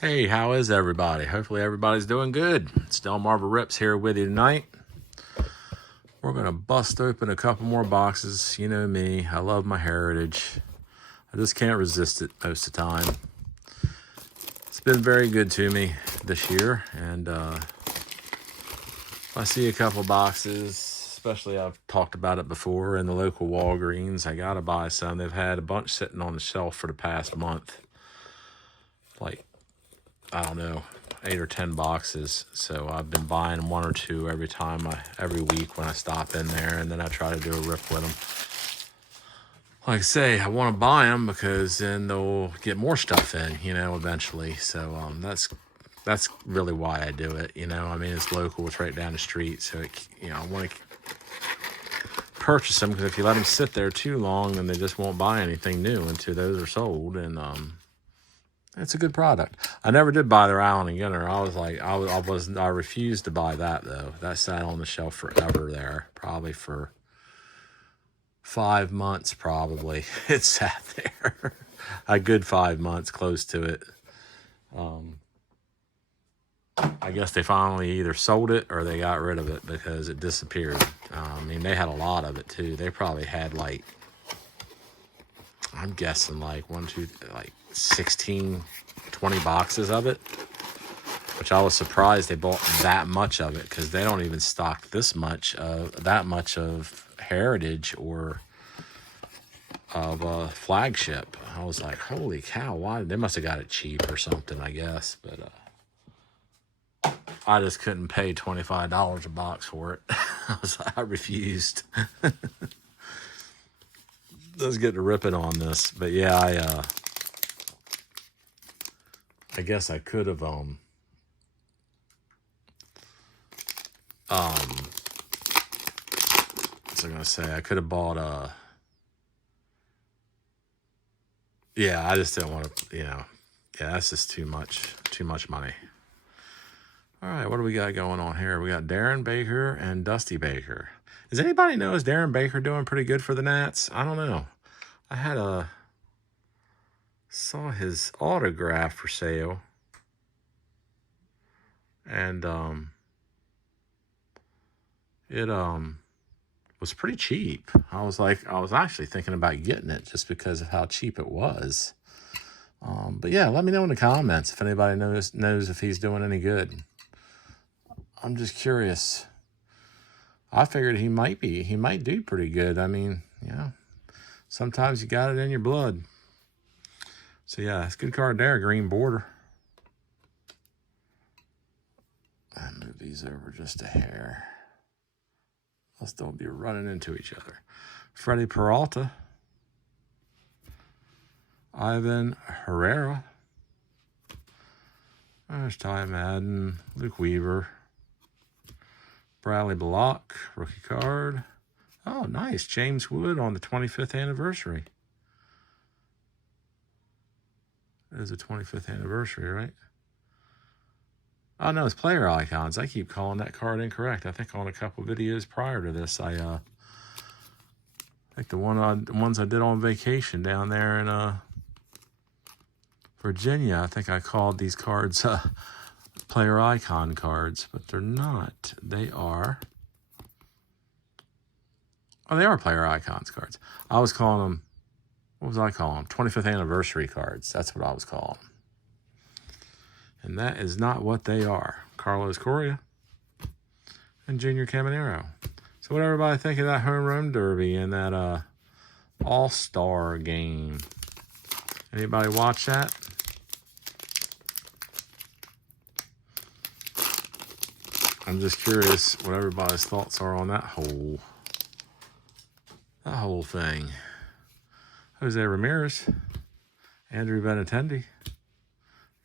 Hey, how is everybody? Hopefully everybody's doing good. Still Marvel Rips here with you tonight. We're going to bust open a couple more boxes. You know me, I love my heritage. I just can't resist it most of the time. It's been very good to me this year, and I see a couple boxes, especially I've talked about it before in the local Walgreens. I got to buy some. They've had a bunch sitting on the shelf for the past month. Like, I don't know, 8 or 10 boxes. So I've been buying one or two every week when I stop in there, and then I try to do a rip with them. Like I say, I want to buy them because then they'll get more stuff in, eventually. So that's really why I do it. I mean, it's local, it's right down the street. So, I want to purchase them because if you let them sit there too long, then they just won't buy anything new until those are sold. And it's a good product. I never did buy their Allen and Gunner. I refused to buy that though. That sat on the shelf forever there, probably for 5 months. Probably it sat there a good 5 months, close to it. I guess they finally either sold it or they got rid of it because it disappeared. I mean, they had a lot of it too. They probably had I'm guessing 16, 20 boxes of it, which I was surprised they bought that much of it because they don't even stock that much of heritage or of a flagship. I was like, holy cow, why? They must have got it cheap or something, I guess, but I just couldn't pay $25 a box for it. I refused. Let's get to ripping on this. But yeah, I guess I could have what's I gonna say? I could have bought yeah, I just didn't want to, yeah, that's just too much money. All right, what do we got going on here? We got Darren Baker and Dusty Baker. Does anybody know, is Darren Baker doing pretty good for the Nats? I don't know. I saw his autograph for sale, and it was pretty cheap. I was actually thinking about getting it just because of how cheap it was. But yeah, let me know in the comments if anybody knows if he's doing any good. I'm just curious. I figured he might do pretty good. I mean, sometimes you got it in your blood. So yeah, it's a good card there, green border. I move these over just a hair. Let's don't be running into each other. Freddie Peralta. Ivan Herrera. There's Ty Madden. Luke Weaver. Bradley Block, rookie card. Oh, nice. James Wood on the 25th anniversary. It is the 25th anniversary, right? Oh, no, it's player icons. I keep calling that card incorrect. I think on a couple videos prior to this, I think the ones I did on vacation down there in Virginia, I think I called these cards player icon cards, but they're not. They are player icons cards. I was calling them, what was I calling them? 25th anniversary cards. That's what I was calling them. And that is not what they are. Carlos Correa and Junior Caminero. So what everybody think of that home run derby and that all-star game? Anybody watch that? I'm just curious what everybody's thoughts are on that whole thing. Jose Ramirez, Andrew Benintendi,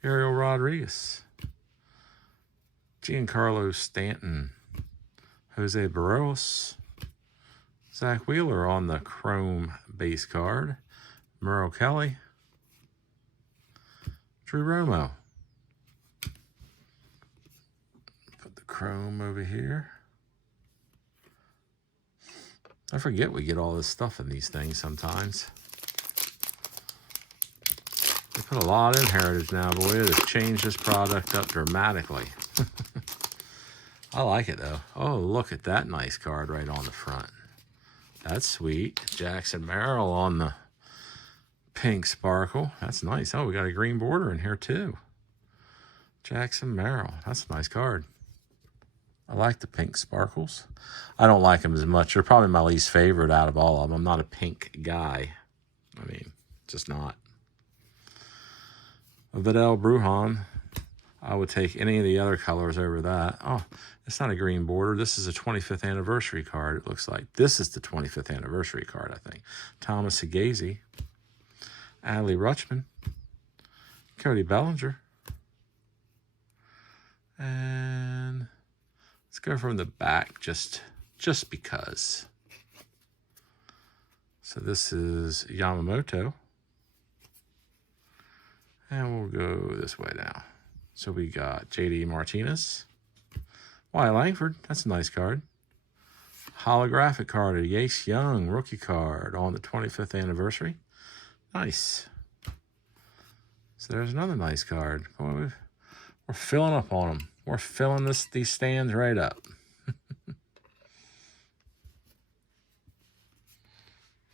Ariel Rodriguez, Giancarlo Stanton, Jose Barros, Zach Wheeler on the chrome base card, Merrill Kelly, Drew Romo. Put the chrome over here. I forget we get all this stuff in these things sometimes. The Put a lot in Heritage now, boy. It has changed this product up dramatically. I like it, though. Oh, look at that nice card right on the front. That's sweet. Jackson Merrill on the pink sparkle. That's nice. Oh, we got a green border in here, too. Jackson Merrill. That's a nice card. I like the pink sparkles. I don't like them as much. They're probably my least favorite out of all of them. I'm not a pink guy. I mean, just not. Vidal Brujan. I would take any of the other colors over that. Oh, it's not a green border. This is a 25th anniversary card, it looks like. This is the 25th anniversary card, I think. Thomas Higazy. Adley Rutschman. Cody Bellinger. And let's go from the back just because. So this is Yamamoto. And we'll go this way now. So we got J.D. Martinez. Wyatt Langford. That's a nice card. Holographic card of Yace Young. Rookie card on the 25th anniversary. Nice. So there's another nice card. Boy, we're filling up on them. We're filling these stands right up.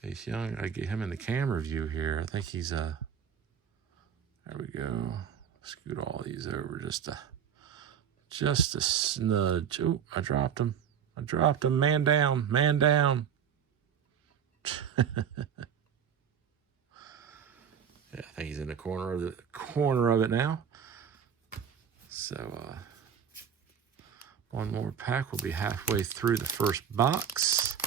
Yace Young. I get him in the camera view here. I think he's there we go. Scoot all these over just a smudge. Oh, I dropped him. Man down. Man down. Yeah, I think he's in the corner of it now. So one more pack. We'll be halfway through the first box.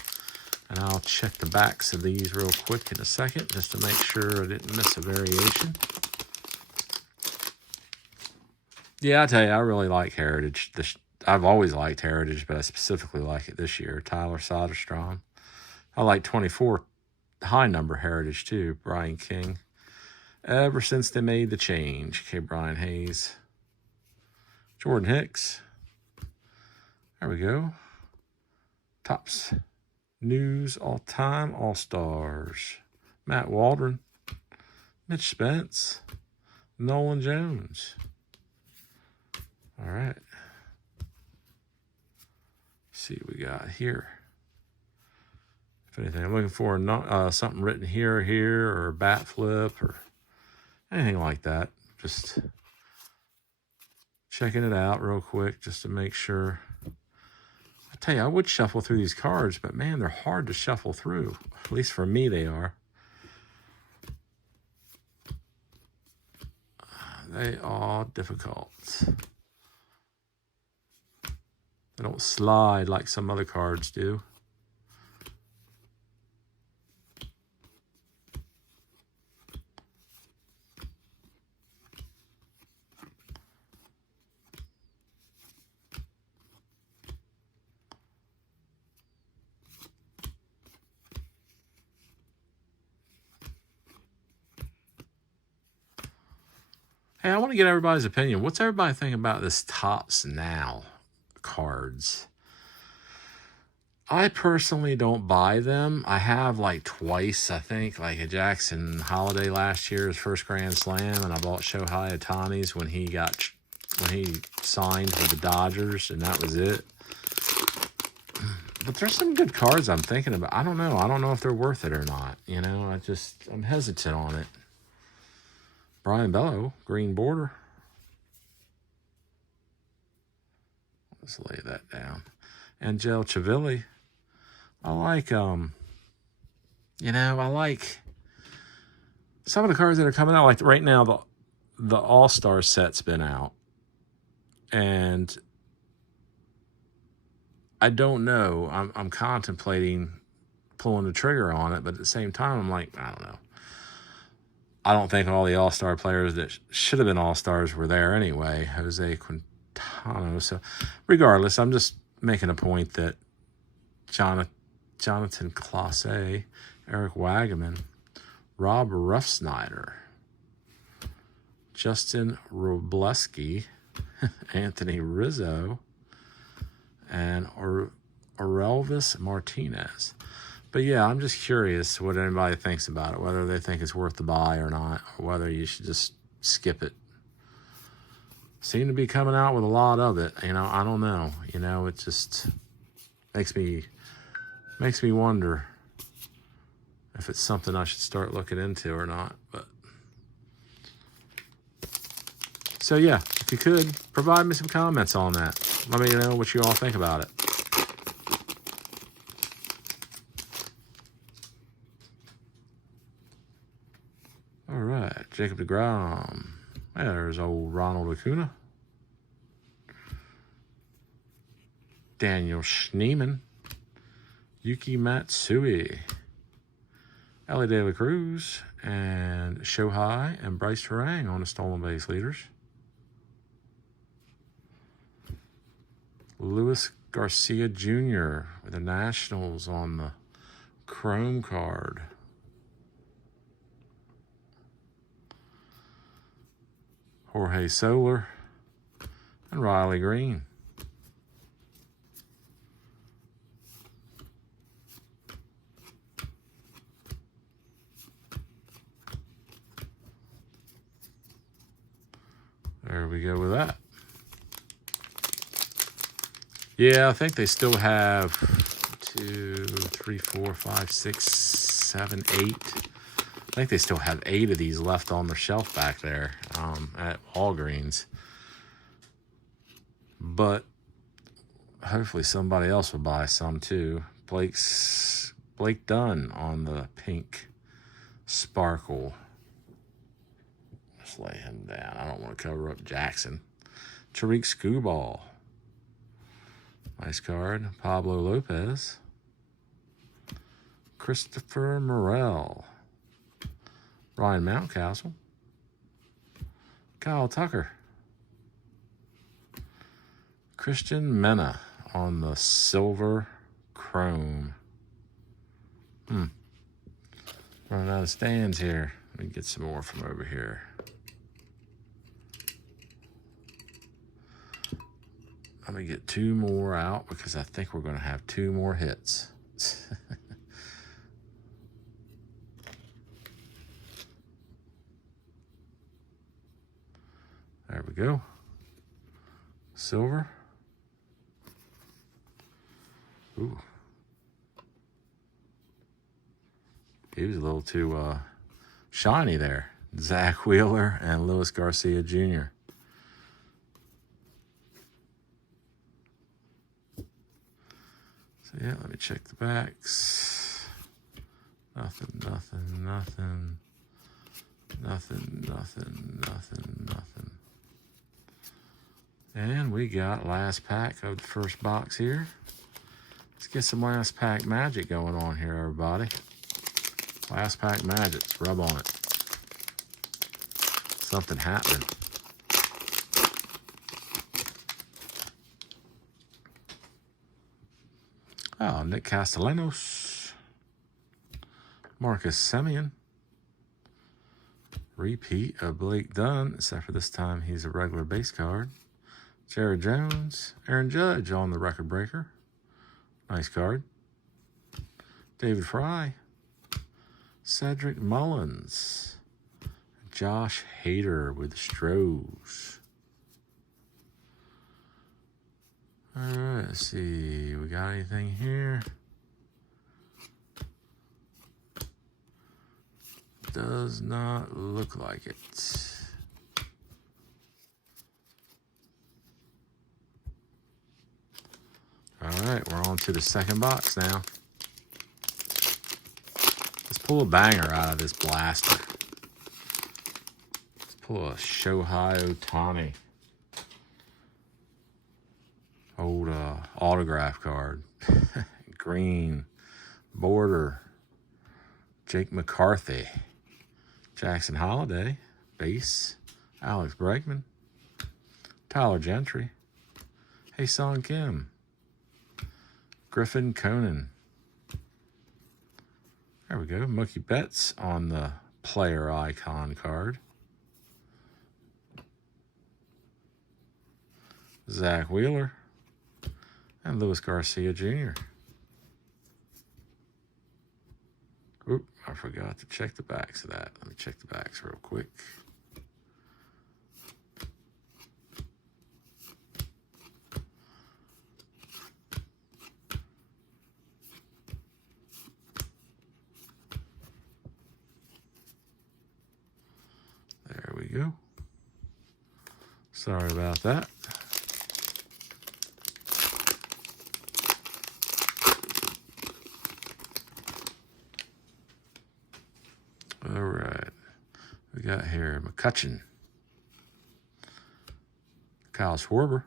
And I'll check the backs of these real quick in a second just to make sure I didn't miss a variation. Yeah, I tell you, I really like Heritage. I've always liked Heritage, but I specifically like it this year. Tyler Soderstrom. I like 24 high number Heritage too. Brian King. Ever since they made the change. Okay, Brian Hayes. Jordan Hicks. There we go. Topps News all-time All-Stars. Matt Waldron. Mitch Spence. Nolan Jones. All right. See what we got here. If anything, I'm looking for something written here, or a bat flip, or anything like that. Just checking it out real quick just to make sure. I tell you, I would shuffle through these cards, but man, they're hard to shuffle through. At least for me, they are. They are difficult. They don't slide like some other cards do. Hey, I want to get everybody's opinion. What's everybody think about this Topps Now cards? I personally don't buy them. I have like twice, I think, like a Jackson Holiday last year, his first Grand Slam, and I bought Shohei Ohtani's when he signed with the Dodgers, and that was it. But there's some good cards I'm thinking about. I don't know. I don't know if they're worth it or not. You know, I'm hesitant on it. Brian Bello, green border. Let's lay that down. Angel Chavilli. I like, I like some of the cards that are coming out. Like right now, the All-Star set's been out. And I don't know. I'm contemplating pulling the trigger on it, but at the same time, I'm like, I don't know. I don't think all the All-Star players that should have been All-Stars were there anyway. Jose Quintana. So regardless, I'm just making a point that Jonathan Clase, Eric Wagaman, Rob Ruffsnyder, Justin Robleski, Anthony Rizzo, and Orelvis Martinez. But yeah, I'm just curious what anybody thinks about it, whether they think it's worth the buy or not, or whether you should just skip it. Seem to be coming out with a lot of it. You know, I don't know. You know, it just makes me wonder if it's something I should start looking into or not. But so yeah, if you could provide me some comments on that, let me know what you all think about it. All right, Jacob deGrom. There's old Ronald Acuna. Daniel Schneemann. Yuki Matsui. Ellie De La Cruz. And Shohei and Bryce Terang on the stolen base leaders. Luis Garcia Jr. with the Nationals on the Chrome card. Jorge Soler and Riley Green. There we go with that. Yeah, I think they still have 2, 3, 4, 5, 6, 7, 8. I think they still have 8 of these left on the shelf back there at Walgreens. But hopefully somebody else will buy some too. Blake Dunn on the pink sparkle. Let's lay him down. I don't want to cover up Jackson. Tariq Skubal. Nice card. Pablo Lopez. Christopher Morel. Ryan Mountcastle. Kyle Tucker. Christian Mena on the silver chrome. Running out of stands here. Let me get some more from over here. Let me get 2 more out because I think we're going to have 2 more hits. There we go. Silver. Ooh. He was a little too shiny there. Zach Wheeler and Luis Garcia Jr. So yeah, let me check the backs. Nothing. And we got last pack of the first box here. Let's get some last pack magic going on here, everybody. Last pack magic. Let's rub on it. Something happening. Oh, Nick Castellanos. Marcus Semien. Repeat of Blake Dunn, except for this time he's a regular base card. Jared Jones. Aaron Judge on the record breaker. Nice card. David Fry. Cedric Mullins. Josh Hader with the Stros. All right, let's see. We got anything here? Does not look like it. All right, we're on to the second box now. Let's pull a banger out of this blaster. Let's pull a Shohei Ohtani. Old autograph card. Green border. Jake McCarthy. Jackson Holiday. Base. Alex Bregman. Tyler Gentry. Ha-Seong Kim. Griffin Conan. There we go. Mookie Betts on the player icon card. Zach Wheeler. And Luis Garcia Jr. I forgot to check the backs of that. Let me check the backs real quick. There we go. Sorry about that. All right. We got here McCutcheon, Kyle Schwarber,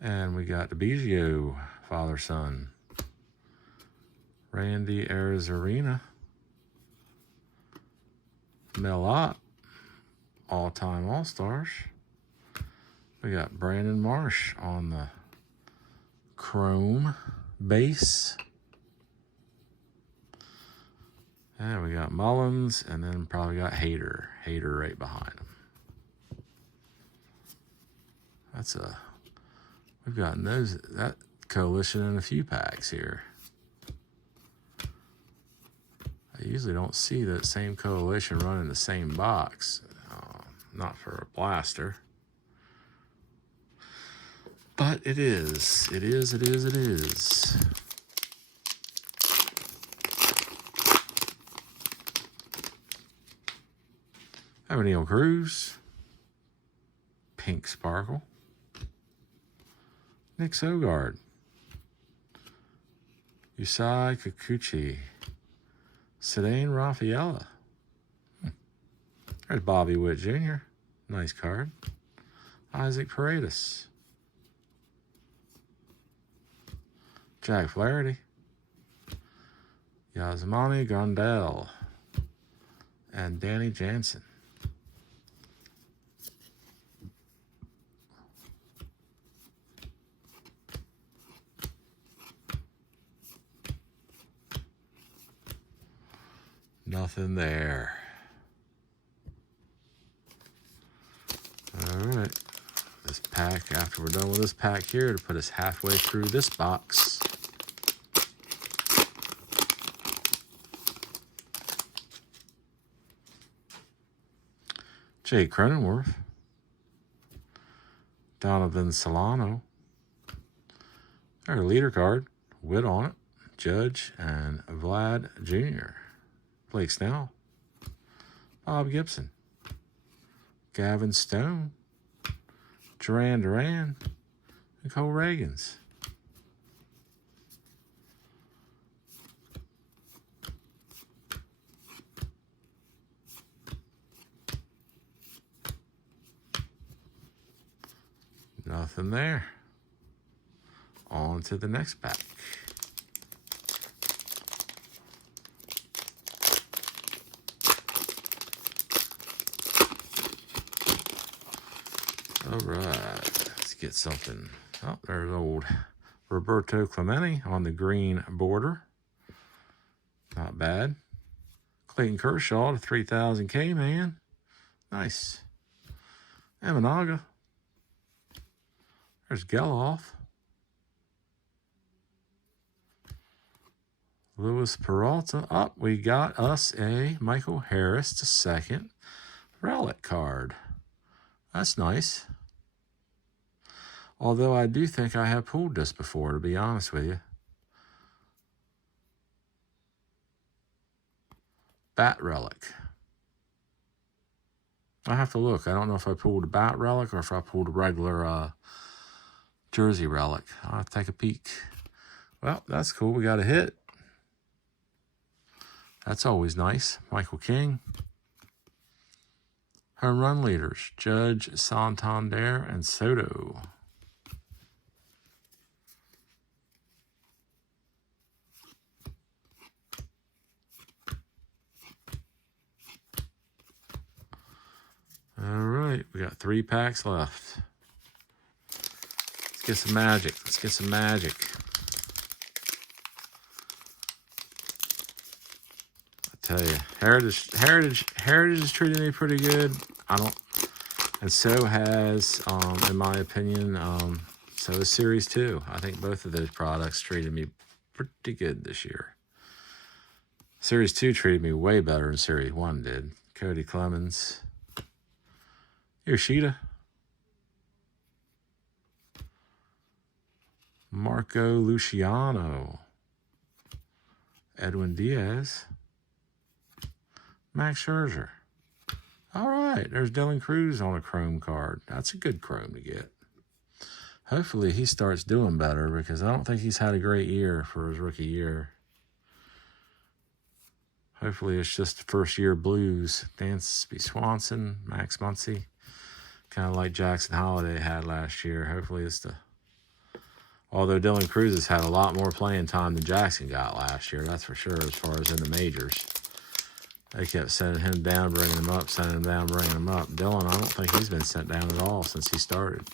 and we got DeBizio, father-son, Randy Arozarena, Mel Ott, all-time All-Stars. We got Brandon Marsh on the chrome base. And we got Mullins, and then probably got Hader right behind him. We've got that coalition in a few packs here. I usually don't see that same coalition running the same box. Not for a blaster. But it is. It is. Neil Cruz, Pink Sparkle, Nick Sogard, Yusei Kikuchi, Cedane Rafaela. There's Bobby Witt Jr. Nice card. Isaac Paredes, Jack Flaherty, Yasmani Grandal, and Danny Jansen. Nothing there. All right. This pack, after we're done with this pack here, to put us halfway through this box. Jake Cronenworth, Donovan Solano, our leader card, Witt on it, Judge, and Vlad Jr., Blake Snell, Bob Gibson, Gavin Stone, Duran Duran, and Cole Reagans. Nothing there. On to the next pack. All right, let's get something. Oh, there's old Roberto Clemente on the green border. Not bad. Clayton Kershaw to 3000 K-Man. Nice. Amanaga. There's Geloff. Luis Peralta. Up, we got us a Michael Harris II relic card. That's nice. Although I do think I have pulled this before, to be honest with you. Bat relic. I have to look. I don't know if I pulled a bat relic or if I pulled a regular jersey relic. I'll have to take a peek. Well, that's cool. We got a hit. That's always nice. Michael King. Home run leaders, Judge, Santander, and Soto. All right, we got 3 packs left. Let's get some magic. Let's get some magic. I tell you, Heritage is treating me pretty good. And so has, in my opinion, so is Series 2. I think both of those products treated me pretty good this year. Series 2 treated me way better than Series 1 did. Cody Clemens. Yoshida. Marco Luciano. Edwin Diaz. Max Scherzer. All right, there's Dylan Cruz on a chrome card. That's a good chrome to get. Hopefully he starts doing better because I don't think he's had a great year for his rookie year. Hopefully it's just the first year blues. Dansby Swanson, Max Muncy, kind of like Jackson Holiday had last year. Hopefully it's the... Although Dylan Cruz has had a lot more playing time than Jackson got last year, that's for sure, as far as in the majors. They kept sending him down, bringing him up, sending him down, bringing him up. Dylan, I don't think he's been sent down at all since he started.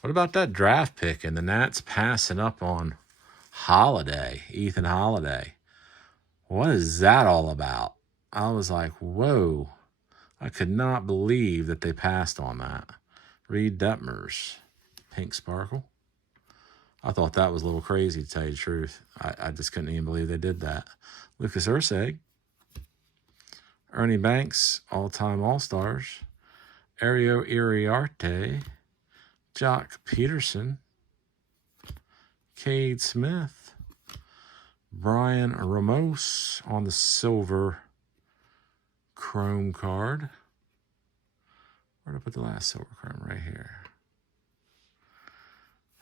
What about that draft pick and the Nats passing up on Holiday, Ethan Holiday? What is that all about? I was like, whoa. I could not believe that they passed on that. Reed Detmers, Pink Sparkle. I thought that was a little crazy, to tell you the truth. I just couldn't even believe they did that. Lucas Urseg. Ernie Banks, all-time All-Stars. Ario Iriarte. Jock Peterson. Cade Smith. Brian Ramos on the silver chrome card. Where'd I put the last silver chrome? Right here.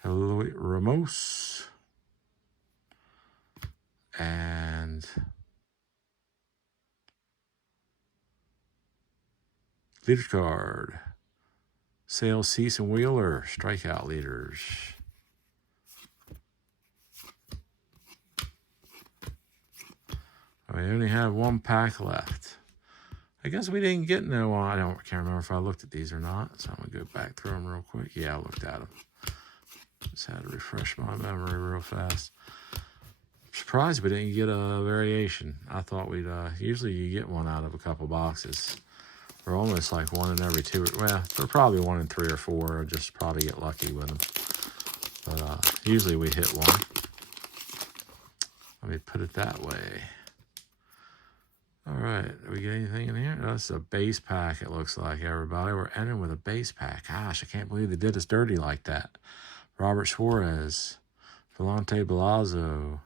Eloy Ramos. And leaders card. Sale, Cease, and Wheeler, strikeout leaders. We only have one pack left. I guess we didn't get no, I can't remember if I looked at these or not, so I'm going to go back through them real quick. Yeah, I looked at them. Just had to refresh my memory real fast. Surprised we didn't get a variation. I thought we'd, usually you get one out of a couple boxes. We're almost like one in every two. Well, we're probably one in 3 or 4. Or just probably get lucky with them. But usually we hit one. Let me put it that way. All right, did we get anything in here? That's a base pack, it looks like, everybody. We're ending with a base pack. Gosh, I can't believe they did us dirty like that. Robert Suarez, Volante Belazzo,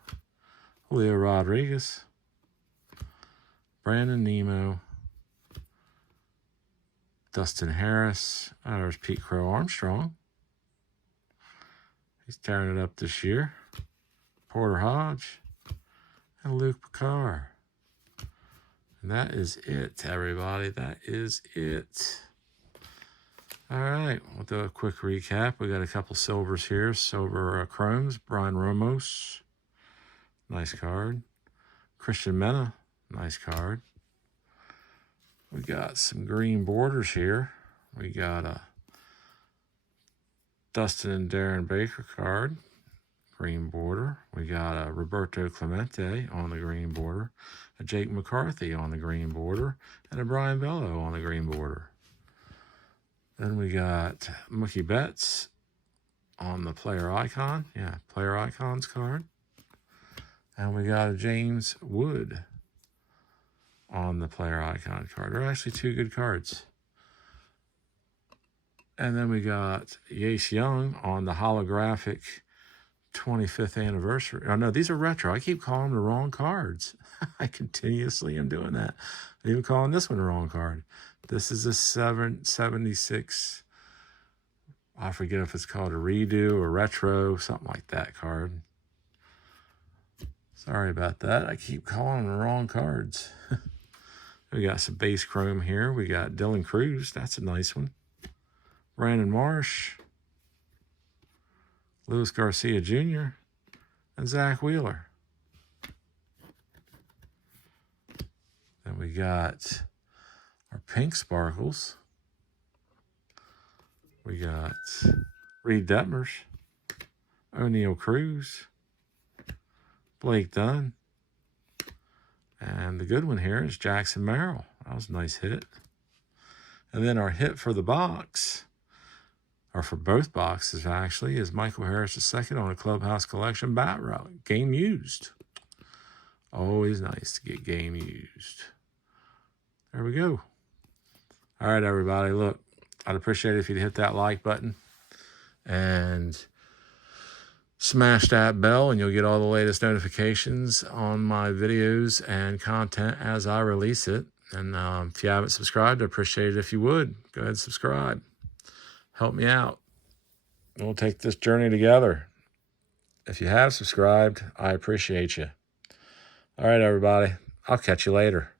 Julio Rodriguez, Brandon Nemo, Dustin Harris. Oh, there's Pete Crow Armstrong. He's tearing it up this year. Porter Hodge and Luke Picard. And that is it, everybody. That is it. All right, we'll do a quick recap. We got a couple silvers here. Silver chromes. Brian Ramos. Nice card. Christian Mena. Nice card. We got some green borders here. We got a Dustin and Darren Baker card. Green border. We got a Roberto Clemente on the green border. A Jake McCarthy on the green border. And a Brian Bello on the green border. Then we got Mookie Betts on the player icon. Yeah, player icons card. And we got a James Wood on the player icon card. They're actually 2 good cards. And then we got Yace Young on the holographic 25th anniversary. Oh, no, these are retro. I keep calling them the wrong cards. I continuously am doing that. I'm even calling this one the wrong card. This is a 776. I forget if it's called a redo or retro, something like that card. Sorry about that. I keep calling them the wrong cards. We got some base chrome here. We got Dylan Cruz. That's a nice one. Brandon Marsh. Luis Garcia Jr. and Zach Wheeler. Then we got our pink sparkles. We got Reed Detmers, O'Neill Cruz, Blake Dunn, and the good one here is Jackson Merrill. That was a nice hit. And then our hit for the box, or for both boxes actually, is Michael Harris II on a Clubhouse Collection bat relic, game used. Always nice to get game used. There we go. All right, everybody, look, I'd appreciate it if you'd hit that like button and smash that bell, and you'll get all the latest notifications on my videos and content as I release it. And if you haven't subscribed, I'd appreciate it if you would. Go ahead and subscribe. Help me out. We'll take this journey together. If you have subscribed, I appreciate you. All right, everybody. I'll catch you later.